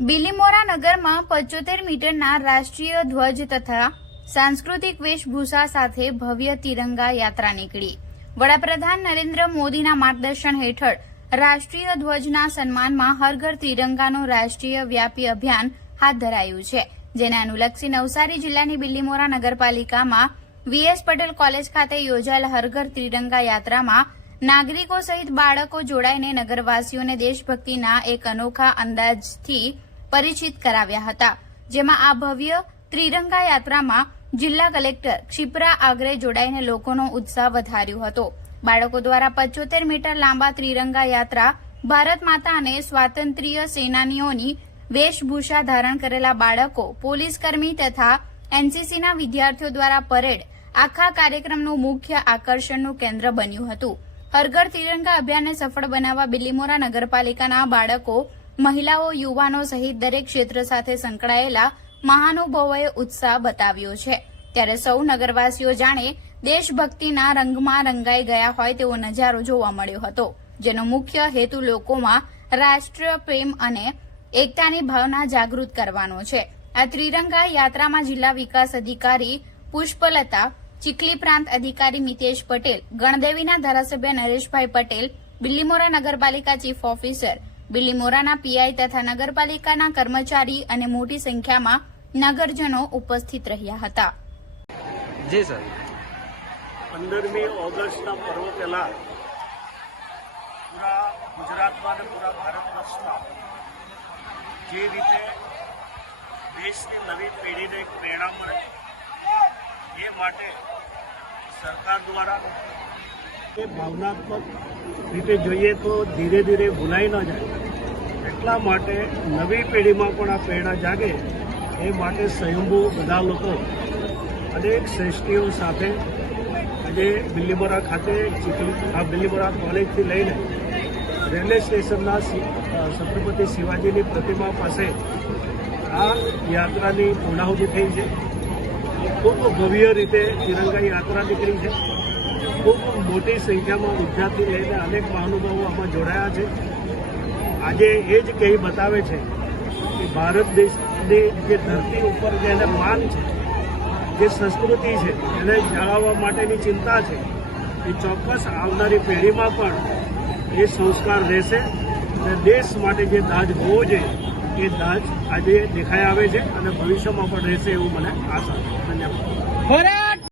બિલીમોરા નગરમાં 75 મીટરના રાષ્ટ્રીય ધ્વજ તથા સાંસ્કૃતિક વેશભૂષા સાથે ભવ્ય તિરંગા યાત્રા નીકળી. વડાપ્રધાન નરેન્દ્ર મોદીના માર્ગદર્શન હેઠળ રાષ્ટ્રીય ધ્વજના સન્માનમાં હર ઘર તિરંગાનું રાષ્ટ્રીય વ્યાપી અભિયાન હાથ ધરાયું છે, જેને અનુલક્ષી નવસારી જિલ્લાની બિલીમોરા નગરપાલિકામાં વીએસ પટેલ કોલેજ ખાતે યોજાયેલ હર ઘર તિરંગા યાત્રામાં નાગરિકો સહિત બાળકો જોડાઈને નગરવાસીઓને દેશભક્તિના એક અનોખા અંદાજથી પરિચિત કરાવ્યા હતા, જેમાં આ ભવ્ય ત્રિરંગા યાત્રામાં જિલ્લા કલેક્ટર ક્ષિપ્રા આગરે જોડાઈને લોકોનો ઉત્સાહ વધાર્યો હતો. બાળકો દ્વારા 75 મીટર લાંબા ત્રિરંગા યાત્રા ભારત માતા અને સ્વાતંત્ર્ય સેનાનીઓની વેશભૂષા ધારણ કરેલા બાળકો, પોલીસકર્મી તથા એનસીસીના વિદ્યાર્થીઓ દ્વારા પરેડ આખા કાર્યક્રમનું મુખ્ય આકર્ષણનું કેન્દ્ર બન્યું હતું. હર ઘર તિરંગા અભિયાનને સફળ બનાવવા બિલીમોરા નગરપાલિકાના બાળકો, મહિલાઓ, યુવાનો સહિત દરેક ક્ષેત્ર સાથે સંકળાયેલા મહાનુભાવોએ ઉત્સાહ બતાવ્યો છે. ત્યારે સૌ નગરવાસીઓ જાણે દેશભક્તિના રંગમાં રંગાઈ ગયા હોય તેવો નજારો જોવા મળ્યો હતો, જેનો મુખ્ય હેતુ લોકોમાં રાષ્ટ્ર પ્રેમ અને એકતાની ભાવના જાગૃત કરવાનો છે. આ ત્રિરંગા યાત્રામાં જિલ્લા વિકાસ અધિકારી પુષ્પલતા, ચીખલી પ્રાંત અધિકારી મિતેશ પટેલ, ગણદેવીના ધારાસભ્ય નરેશભાઈ પટેલ, બિલીમોરા નગરપાલિકા ચીફ ઓફિસર, બિલીમોરાના પીઆઈ તથા નગરપાલિકાના કર્મચારી અને મોટી સંખ્યામાં નગરજનો ઉપસ્થિત રહ્યા હતા. જી સર. 15મી ઓગસ્ટના પર્વ પહેલા પૂરા ગુજરાતમાં અને પૂરા ભારત વર્ષમાં જે રીતે દેશની નવી પેઢીને એક પ્રેરણા મળે એ માટે સરકાર દ્વારા એ ભાવનાત્મક રીતે જોઈએ તો ધીરે ધીરે ભૂલાઈ ન જાય, એટલા માટે નવી પેઢીમાં પણ આ પ્રેરણા જાગે એ માટે સ્વયંભૂ બધા લોકો અનેક શ્રેષ્ઠીઓ સાથે આજે બિલીમોરા ખાતે બિલીમોરા કોલેજથી લઈને રેલવે સ્ટેશનના છત્રપતિ શિવાજીની પ્રતિમા પાસે આ યાત્રાની પૂર્ણાહુતિ થઈ છે. ખૂબ ભવ્ય રીતે તિરંગા યાત્રા નીકળી છે. ખૂબ મોટી સંખ્યામાં વિદ્યાર્થી લઈને અનેક મહાનુભાવો આમાં જોડાયા છે. આજે એ જ કહી બતાવે છે કે ભારત દેશની જે ધરતી ઉપર જેને માન છે, જે સંસ્કૃતિ છે, એને જાળવવા માટેની ચિંતા છે, એ ચોક્કસ આવનારી પેઢીમાં પણ એ સંસ્કાર રહેશે અને દેશ માટે જે દાજ હોવો જોઈએ એ દાજ આજે દેખાઈ આવે છે અને ભવિષ્યમાં પણ રહેશે એવું મને આશા છે. ધન્યવાદ.